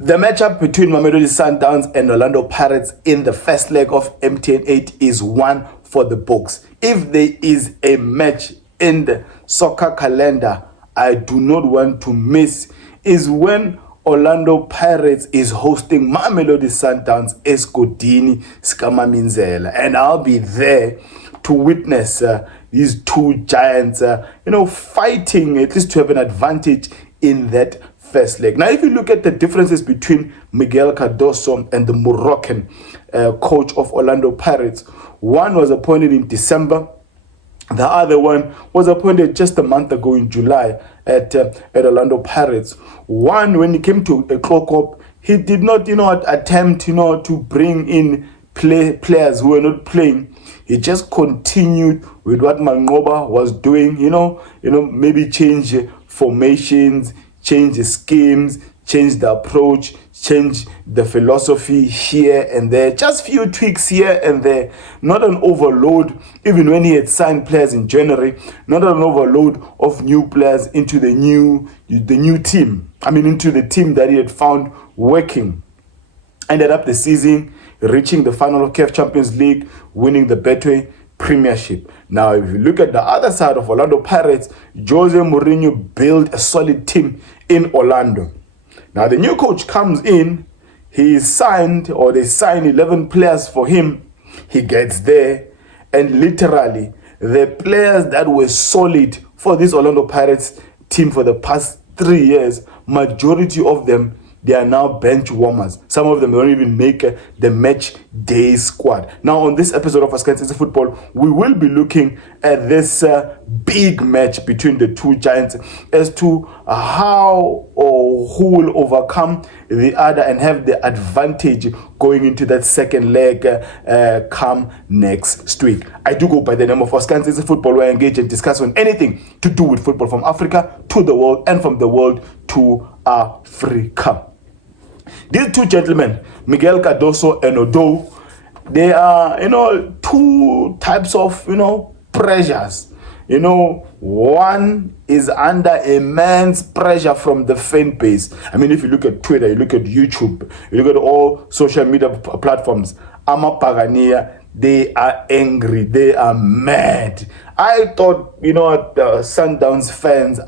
The matchup between Mamelodi Sundowns and Orlando Pirates in the first leg of MTN 8 is one for the books. If there is a match in the soccer calendar I do not want to miss, is when Orlando Pirates is hosting Mamelodi Sundowns Eskodini Skamaminzela, and I'll be there to witness these two giants fighting at least to have an advantage in that first leg. Now, if you look at the differences between Miguel Cardoso and the Moroccan coach of Orlando Pirates, one was appointed in December. The other one was appointed just a month ago in July at Orlando Pirates. One, when he came to a clock up, he did not, attempt, to bring in players who were not playing. He just continued with what Mangoba was doing, maybe change formations, change the schemes, change the approach, change the philosophy here and there, just few tweaks here and there, not an overload. Even when he had signed players in January, not an overload of new players into the new team. Into the team that he had found working. Ended up the season reaching the final of CAF Champions League, winning the Betway Premiership. Now, if you look at the other side of Orlando Pirates, Jose Mourinho built a solid team in Orlando. Now, the new coach comes in, they sign 11 players for him. He gets there, and literally, the players that were solid for this Orlando Pirates team for the past 3 years, majority of them, they are now bench warmers. Some of them don't even make the match day squad. Now, on this episode of Askansi Football, we will be looking at this big match between the two giants as to how or who will overcome the other and have the advantage going into that second leg come next week. I do go by the name of Askansi Football, where I engage and discuss on anything to do with football from Africa to the world and from the world to Africa. These two gentlemen, Miguel Cardoso and Ouaddou, they are, two types of, pressures. One is under immense pressure from the fan base. If you look at Twitter, you look at YouTube, you look at all social media platforms, Amapagania, they are angry, they are mad. I thought, the Sundowns fans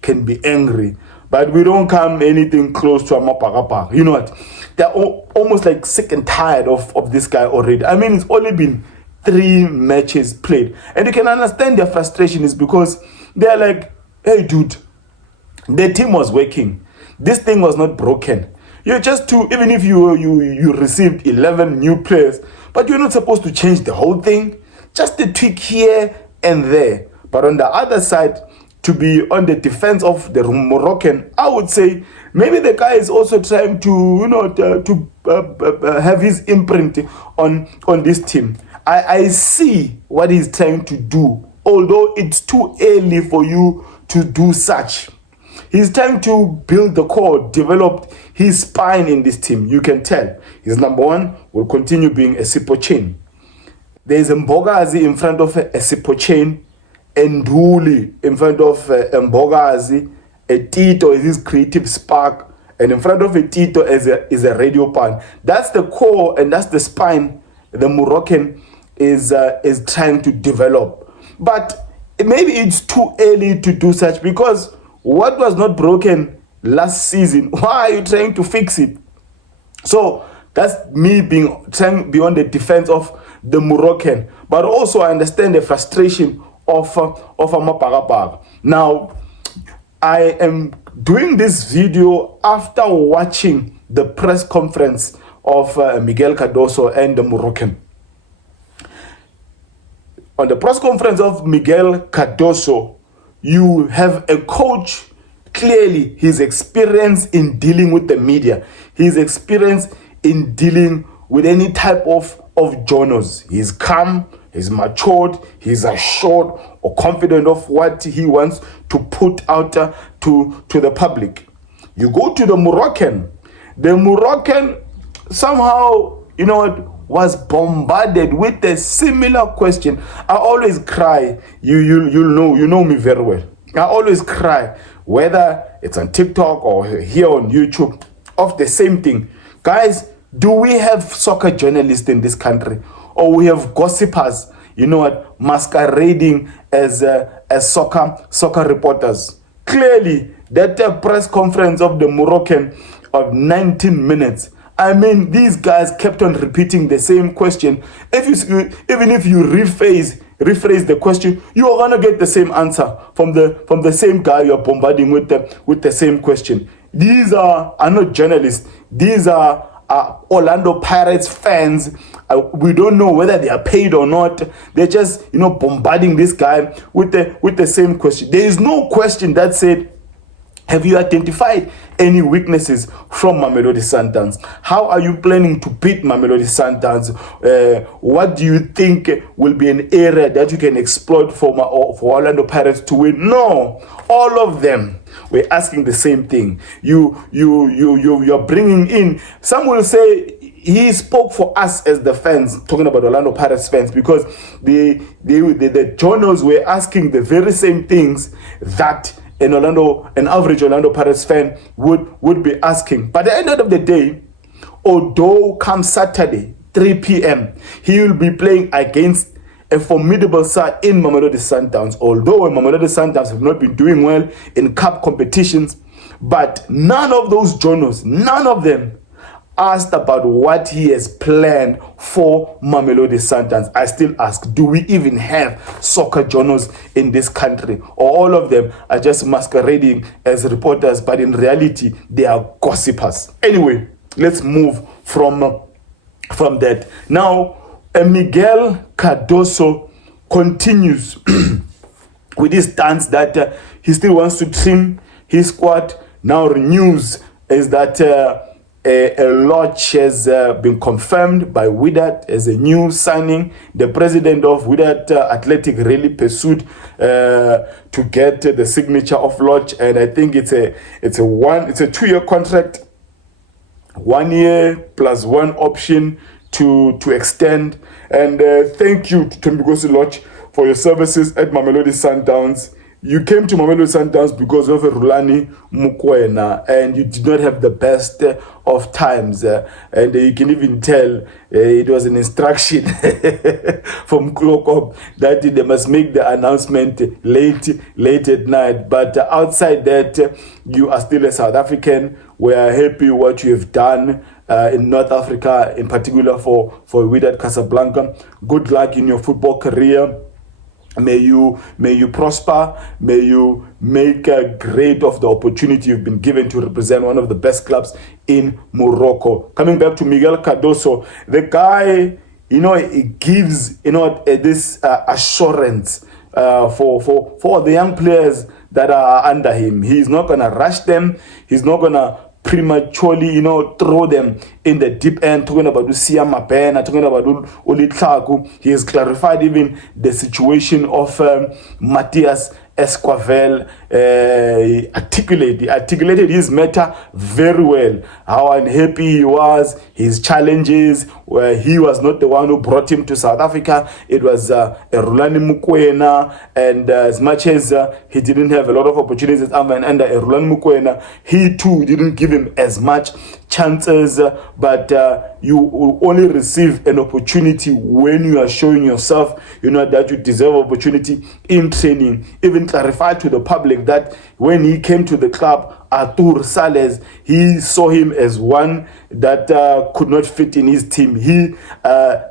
can be angry, but we don't come anything close to Amapagapa. You know what? They're almost like sick and tired of this guy already. It's only been 3 matches played. And you can understand their frustration is because they're like, hey, dude, the team was working. This thing was not broken. You're just even if you received 11 new players, but you're not supposed to change the whole thing. Just a tweak here and there. But on the other side, to be on the defense of the Moroccan, I would say maybe the guy is also trying to have his imprint on this team. I see what he's trying to do, although it's too early for you to do such. He's trying to build the core, develop his spine in this team. You can tell. His number one will continue being a Sipochain. There's Mbogazi in front of a Sipochain, and Nduli in front of Mbogazi. A Tito is his creative spark, and in front of a Tito is a radio pan. That's the core and that's the spine the Moroccan is trying to develop. But maybe it's too early to do such, because what was not broken last season, why are you trying to fix it? So that's me trying to be on the defense of the Moroccan, but also I understand the frustration of Amapagapag. Now, I am doing this video after watching the press conference of Miguel Cardoso and the Moroccan. On the press conference of Miguel Cardoso, you have a coach, clearly his experience in dealing with the media, his experience in dealing with any type of journals. He's calm, he's matured, he's assured or confident of what he wants to put out to the public. You go to the Moroccan somehow, was bombarded with a similar question. I always cry. You know me very well. I always cry, whether it's on TikTok or here on YouTube. of the same thing. Guys, do we have soccer journalists in this country? Or we have gossipers, masquerading as soccer reporters? Clearly, that press conference of the Moroccan of 19 minutes, I mean, these guys kept on repeating the same question. Even if you rephrase the question, you are gonna get the same answer from the same guy you're bombarding with the same question. These are not journalists. These are Orlando Pirates fans. We don't know whether they are paid or not. They're just bombarding this guy with the same question. There is no question that said, have you identified any weaknesses from Mamelodi Sundowns? How are you planning to beat Mamelodi Sundowns? What do you think will be an area that you can exploit for Orlando Pirates to win? No, all of them were asking the same thing. You're bringing in. Some will say he spoke for us as the fans, talking about Orlando Pirates fans, because the journals were asking the very same things that an average Orlando Pirates fan would be asking. But at the end of the day, although come Saturday, 3 p.m., he will be playing against a formidable side in Mamelodi Sundowns. Although Mamelodi Sundowns have not been doing well in cup competitions, but none of those journals, none of them asked about what he has planned for Mamelodi Sundowns. I still ask, do we even have soccer journals in this country? Or all of them are just masquerading as reporters, but in reality, they are gossipers. Anyway, let's move from that. Now, Miguel Cardoso continues with his stance that he still wants to trim his squad. Now, news is that a lodge has been confirmed by Wydad as a new signing. The president of Wydad Athletic really pursued to get the signature of Lodge, and I think it's a 2-year contract, 1 year plus one option to extend. And thank you to Thembinkosi Lodge for your services at Mamelodi Sundowns. You came to Mamelodi Sundowns because of Rulani Mukwena, and you did not have the best of times. And you can even tell it was an instruction from Klokop that they must make the announcement late at night. But outside that, you are still a South African. We are happy what you have done in North Africa, in particular for Wydad Casablanca. Good luck in your football career. May you prosper. May you make great of the opportunity you've been given to represent one of the best clubs in Morocco. Coming back to Miguel Cardoso, the guy, he gives, this assurance for the young players that are under him. He's not gonna rush them. He's not gonna prematurely, throw them in the deep end. Talking about Lucia Mapena, talking about Olitlaku. He has clarified even the situation of Matthias Esquivel. Articulated his matter very well. How unhappy he was, his challenges, where he was not the one who brought him to South Africa. It was Rulani Mukwena, and as much as he didn't have a lot of opportunities under Rulani Mukwena, he too didn't give him as much chances, but you only receive an opportunity when you are showing yourself, that you deserve opportunity in training. Even clarified to the public that when he came to the club, Artur Sales, he saw him as one that could not fit in his team. He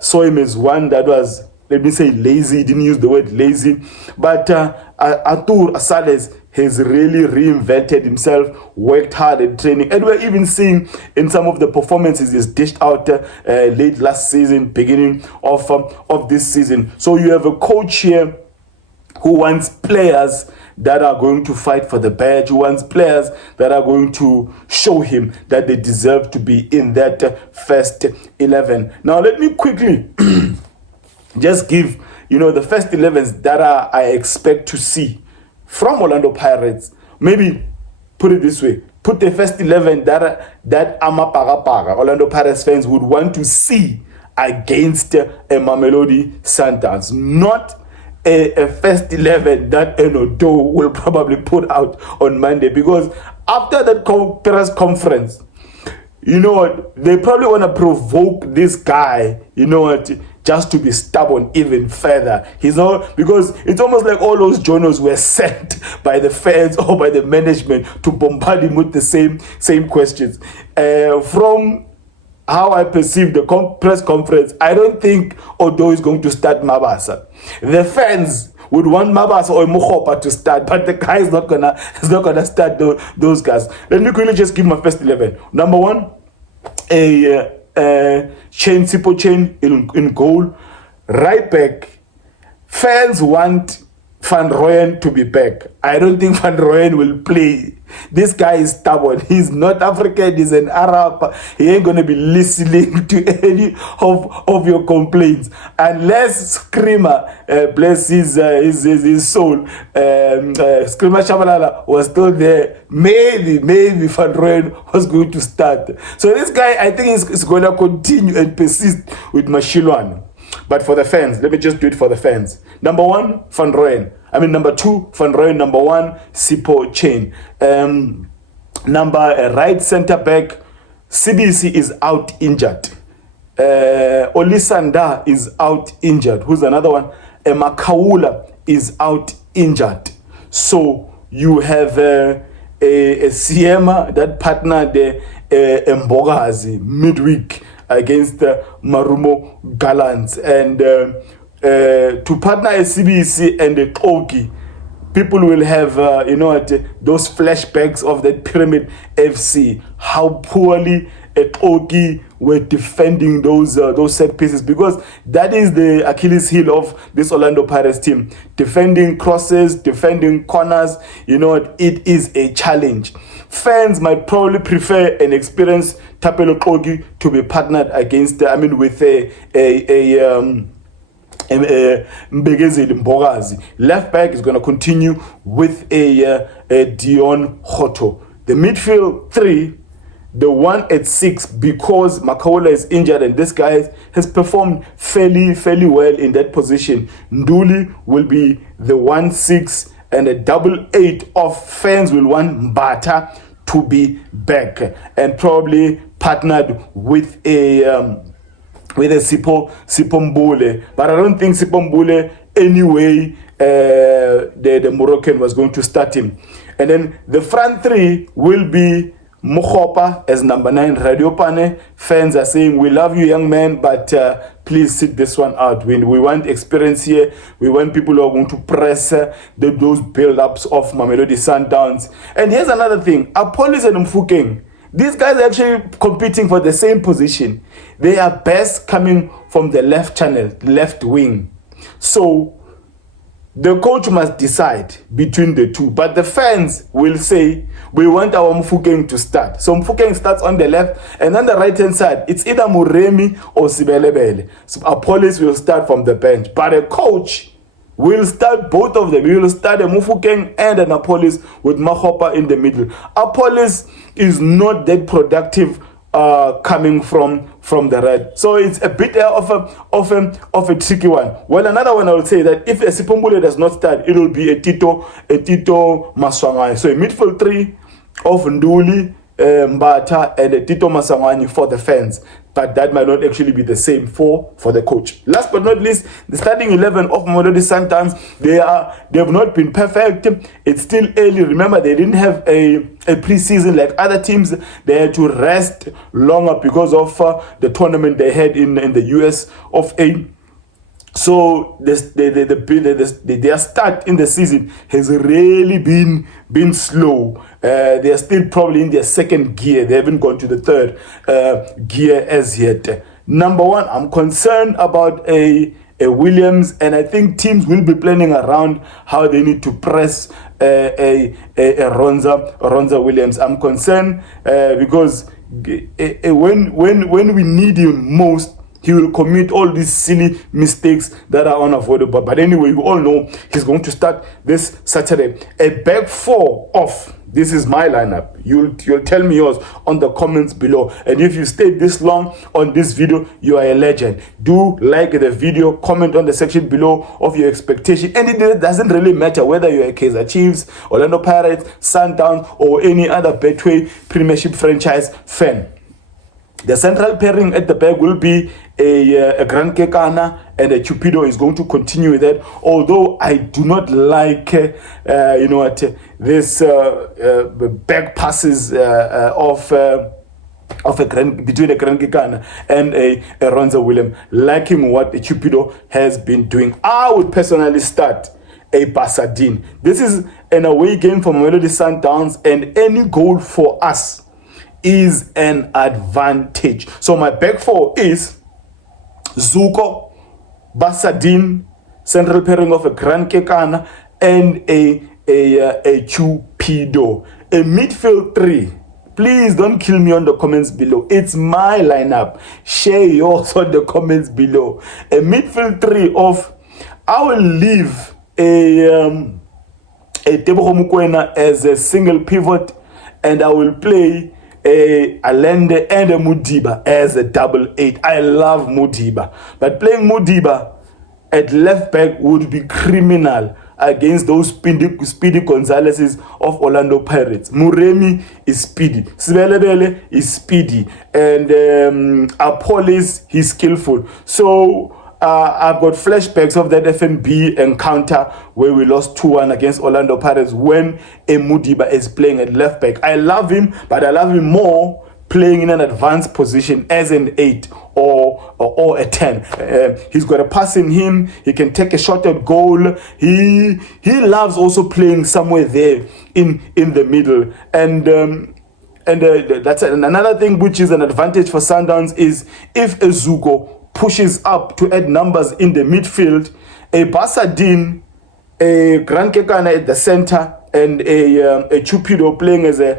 saw him as one that was, let me say, lazy. He didn't use the word lazy, but Artur Sales has really reinvented himself, worked hard at training, and we're even seeing in some of the performances he's dished out late last season, beginning of this season. So you have a coach here who wants players that are going to fight for the badge, who wants players that are going to show him that they deserve to be in that first 11. Now, let me quickly just give, the first 11s that I expect to see from Orlando Pirates. Maybe put it this way: put the first 11 that Amapaga Orlando Pirates fans would want to see against a Mamelodi Sundowns, not a first 11 that Enodo will probably put out on Monday, because after that press conference, you know what, they probably want to provoke this guy, you know what, just to be stubborn even further. He's not, because it's almost like all those journals were sent by the fans or by the management to bombard him with the same questions. From how I perceive the press conference, I don't think Ouaddou is going to start Mabasa. The fans would want Mabasa or Mukhopa to start, but the guy is not gonna start those guys. Let me quickly just give my first 11. Number 1, Sipo Chain in goal. Right back, fans want Van Rooyen to be back. I don't think Van Rooyen will play. This guy is stubborn. He's not African. He's an Arab. He ain't gonna be listening to any of your complaints unless Screamer, bless his soul, Screamer Shabalala was still there. Maybe Van Rooyen was going to start. So this guy, I think, is going to continue and persist with Mashilwan. But for the fans, let me just do it for the fans. Number 1, Van Rooyen. Number 2, Van Rooyen. Number 1, Sipo Chain. Right center back, CBC is out injured. Olisanda is out injured. Who's another one? Makaula is out injured. So you have a Siema, that partner there, Mbogazi, midweek against Marumo Gallants, and to partner a CBC and a Kogi, people will have those flashbacks of that Pyramid FC, how poorly a Kogi were defending those set pieces, because that is the Achilles heel of this Orlando Pirates team, defending crosses, defending corners. It is a challenge. Fans might probably prefer an experienced Tapelo Kogi to be partnered against, with Mbegezeli Mbogazi. Left back is going to continue with a Dion Hoto. The midfield 3, the 1 at 6, because Makaola is injured and this guy has performed fairly well in that position. Nduli will be the 1-6, and a 8 of fans will want Mbata to be back and probably partnered with a Sipo Mbule. But I don't think Sipo Mbule anyway the Moroccan was going to start him. And then the front 3 will be Mukhopa as number 9, Radio Pane. Fans are saying, we love you, young man, but please sit this one out. We want experience here. We want people who are going to press those build-ups of Mamelodi Sundowns. And here's another thing. Apolis and Mfukeng, these guys are actually competing for the same position. They are best coming from the left channel, left wing. So the coach must decide between the two. But the fans will say, we want our Mfukeng to start. So Mfukeng starts on the left, and on the right-hand side, it's either Muremi or Sibelebele. So Apolis will start from the bench. But a coach will start both of them. He will start a Mfukeng and an Apolis with Makhopa in the middle. Apolis is not that productive coming from the right. So it's a bit of a tricky one. Well, another one I would say that if a Sipombule does not start, it will be a Tito Maswangani. So a midfield 3 of Nduli, Mbata, and a Tito Maswangani for the fans. But that might not actually be the same for the coach. Last but not least, the starting 11 of Mamelodi Sundowns, they have not been perfect. It's still early. Remember, they didn't have a preseason like other teams. They had to rest longer because of the tournament they had in the US of A. So their start in the season has really been slow. They are still probably in their second gear. They haven't gone to the third gear as yet. Number 1, I'm concerned about a Williams, and I think teams will be planning around how they need to press a Ronza Williams. I'm concerned because when we need him most, he will commit all these silly mistakes that are unavoidable. But anyway, you all know he's going to start this Saturday. A back 4 off. This is my lineup. You'll tell me yours on the comments below. And if you stayed this long on this video, you are a legend. Do like the video, comment on the section below of your expectation. And it doesn't really matter whether you're a Kaizer Chiefs, Orlando Pirates, Sundowns, or any other Betway Premiership franchise fan. The central pairing at the back will be a Grand Kekana, and a Cupido is going to continue with that. Although I do not like, this back passes between a Grand Kekana and a Ronza William, liking what a Cupido has been doing. I would personally start a Basadin. This is an away game for Mamelodi Sundowns, and any goal for us is an advantage. So my back four is Zuko, Basadin, central pairing of a Grand Kekana, and a Cupido. A midfield three. Please don't kill me on the comments below. It's my lineup. Share yours on the comments below. A midfield three of, I will leave a Tebogo Mokoena as a single pivot, and I will play a Allende and a Mudiba as a double eight. I love Mudiba, but playing Mudiba at left back would be criminal against those speedy Gonzaleses of Orlando Pirates. Muremi is speedy, Sibelebele is speedy, and Apollis, he's skillful. So I've got flashbacks of that FNB encounter where we lost 2-1 against Orlando Pirates when a Mudiba is playing at left back. I love him, but I love him more playing in an advanced position as an 8 or a 10. He's got a pass in him. He can take a shot at goal. He loves also playing somewhere there in the middle. And that's another thing which is an advantage for Sundowns is if Ezuko pushes up to add numbers in the midfield, a Basadin, a Grand Kekana at the center, and a Cupido playing as a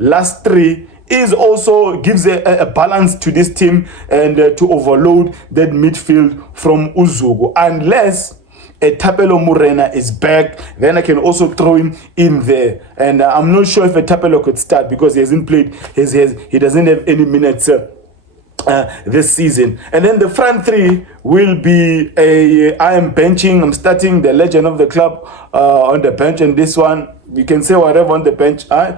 last three is also gives a balance to this team and to overload that midfield from Uzugu. Unless a Tapelo Murena is back, then I can also throw him in there. And I'm not sure if a Tapelo could start because he hasn't played, he doesn't have any minutes this season. And then the front three will be I'm starting the legend of the club on the bench, and this one you can say whatever on the bench. I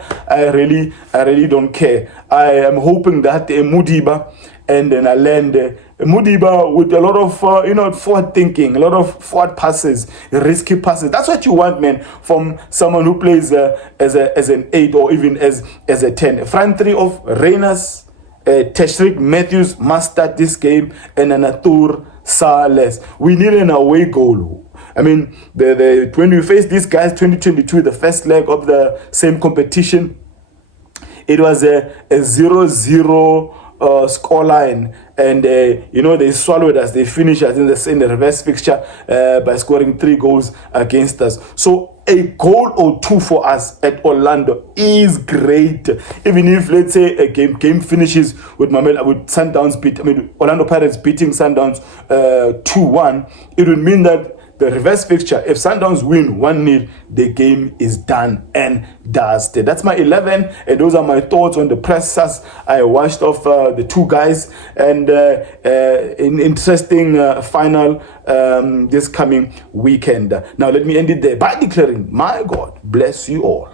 really don't care. I am hoping that a Mudiba and then I land Mudiba with a lot of forward thinking, a lot of forward passes, risky passes. That's what you want, man, from someone who plays as an 8 or even as a 10. Front three of Reynas, Teshrik Matthews must start this game, and Anatur Sales. We need an away goal. I mean, when we faced these guys 2022, the first leg of the same competition, it was a 0-0 scoreline, and they swallowed us. They finished us in the reverse fixture by scoring 3 goals against us. So a goal or 2 for us at Orlando is great. Even if, let's say, a game finishes with Sundowns Orlando Pirates beating Sundowns 2-1, it would mean that the reverse fixture, if Sundowns win 1-0, the game is done and dusted. That's my 11, and those are my thoughts on the pressers I watched of the 2 guys, and an interesting final this coming weekend. Now let me end it there by declaring, my God bless you all.